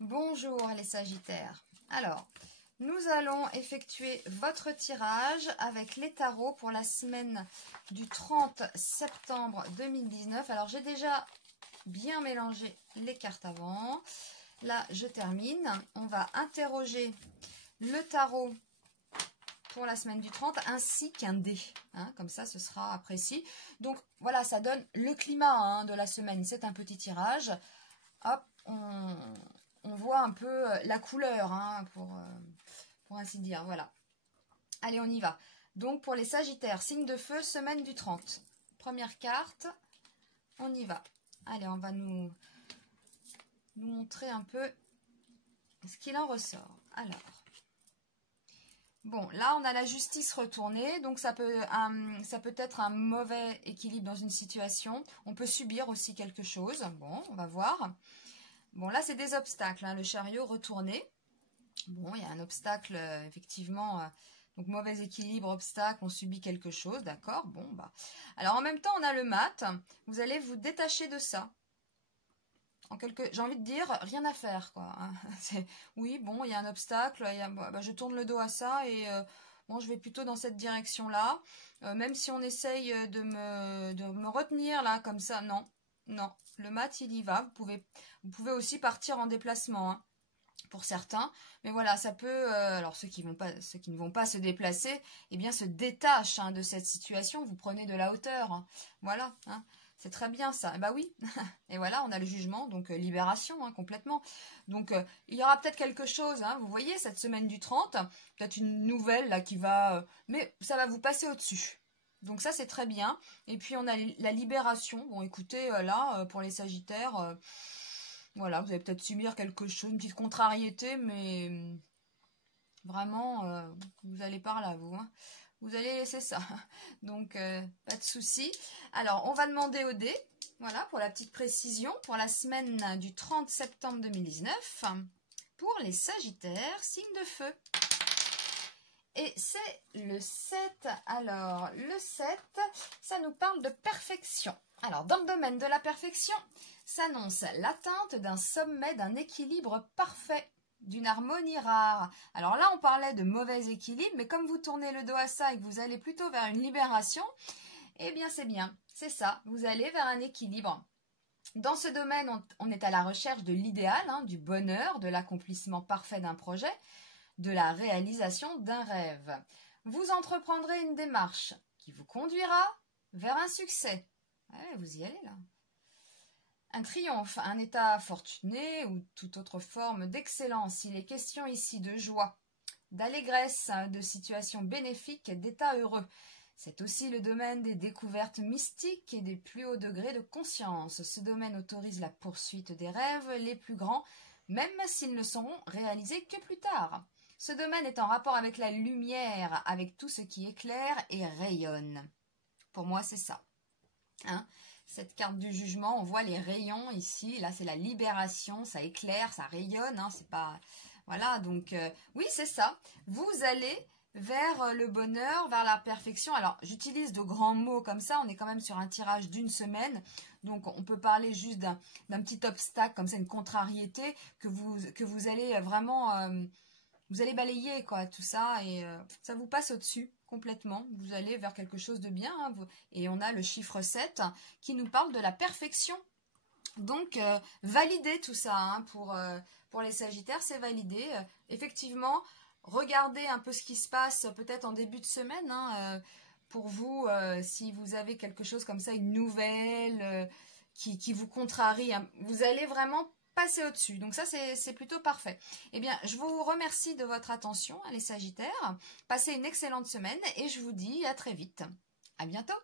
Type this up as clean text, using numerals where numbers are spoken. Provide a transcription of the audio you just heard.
Bonjour les Sagittaires. Alors, nous allons effectuer votre tirage avec les tarots pour la semaine du 30 septembre 2019. Alors, j'ai déjà bien mélangé les cartes avant. Là, je termine. On va interroger le tarot pour la semaine du 30 ainsi qu'un dé. Comme ça, ce sera précis. Donc, voilà, ça donne le climat de la semaine. C'est un petit tirage. Hop, on voit un peu la couleur, pour ainsi dire. Voilà. Allez, on y va. Donc, pour les Sagittaires, signe de feu, semaine du 30. Première carte, on y va. Allez, on va nous montrer un peu ce qu'il en ressort. Alors, bon, là, on a la justice retournée. Donc, ça peut être un mauvais équilibre dans une situation. On peut subir aussi quelque chose. Bon, on va voir. Bon, là, c'est des obstacles, le chariot retourné. Bon, il y a un obstacle, effectivement, donc mauvais équilibre, obstacle, on subit quelque chose, d'accord. Bon, bah. Alors, en même temps, on a le mat. Vous allez vous détacher de ça. J'ai envie de dire, rien à faire, quoi. Oui, bon, il y a un obstacle, je tourne le dos à ça et bon, je vais plutôt dans cette direction-là. Même si on essaye de me retenir, là, comme ça, non. Non, le mat, il y va. Vous pouvez aussi partir en déplacement, pour certains. Mais voilà, ça peut... alors, ceux qui ne vont pas se déplacer, eh bien, se détachent de cette situation. Vous prenez de la hauteur. Voilà, c'est très bien, ça. Et bah oui. Et voilà, on a le jugement, donc libération, complètement. Donc, il y aura peut-être quelque chose, vous voyez, cette semaine du 30, peut-être une nouvelle, là, qui va... mais ça va vous passer au-dessus. Donc ça, c'est très bien. Et puis, on a la libération. Bon, écoutez, là, pour les Sagittaires, voilà, vous allez peut-être subir quelque chose, une petite contrariété, mais vraiment, vous allez par là, vous. Vous allez laisser ça. Donc, pas de souci. Alors, on va demander au dé, voilà, pour la petite précision, pour la semaine du 30 septembre 2019, pour les Sagittaires, signe de feu. Et c'est le 7. Alors, le 7, ça nous parle de perfection. Alors, dans le domaine de la perfection, s'annonce l'atteinte d'un sommet, d'un équilibre parfait, d'une harmonie rare. Alors là, on parlait de mauvais équilibre, mais comme vous tournez le dos à ça et que vous allez plutôt vers une libération, eh bien, c'est bien. C'est ça, vous allez vers un équilibre. Dans ce domaine, on est à la recherche de l'idéal, du bonheur, de l'accomplissement parfait d'un projet, de la réalisation d'un rêve. Vous entreprendrez une démarche qui vous conduira vers un succès. Ouais, vous y allez là. Un triomphe, un état fortuné ou toute autre forme d'excellence. Il est question ici de joie, d'allégresse, de situations bénéfiques, d'état heureux. C'est aussi le domaine des découvertes mystiques et des plus hauts degrés de conscience. Ce domaine autorise la poursuite des rêves les plus grands, même s'ils ne seront réalisés que plus tard. Ce domaine est en rapport avec la lumière, avec tout ce qui éclaire et rayonne. Pour moi, c'est ça. Cette carte du jugement, on voit les rayons ici. Là, c'est la libération, ça éclaire, ça rayonne. C'est pas... Voilà, donc oui, c'est ça. Vous allez vers le bonheur, vers la perfection. Alors, j'utilise de grands mots comme ça. On est quand même sur un tirage d'une semaine. Donc, on peut parler juste d'un petit obstacle, comme ça, une contrariété que vous allez vraiment... vous allez balayer, quoi, tout ça, et ça vous passe au-dessus, complètement. Vous allez vers quelque chose de bien, et on a le chiffre 7 qui nous parle de la perfection. Donc, valider tout ça, pour les Sagittaires, c'est validé. Effectivement, regardez un peu ce qui se passe, peut-être en début de semaine, pour vous, si vous avez quelque chose comme ça, une nouvelle qui vous contrarie, vous allez vraiment passer au-dessus. Donc ça, c'est plutôt parfait. Eh bien, je vous remercie de votre attention, les Sagittaires. Passez une excellente semaine et je vous dis à très vite. À bientôt.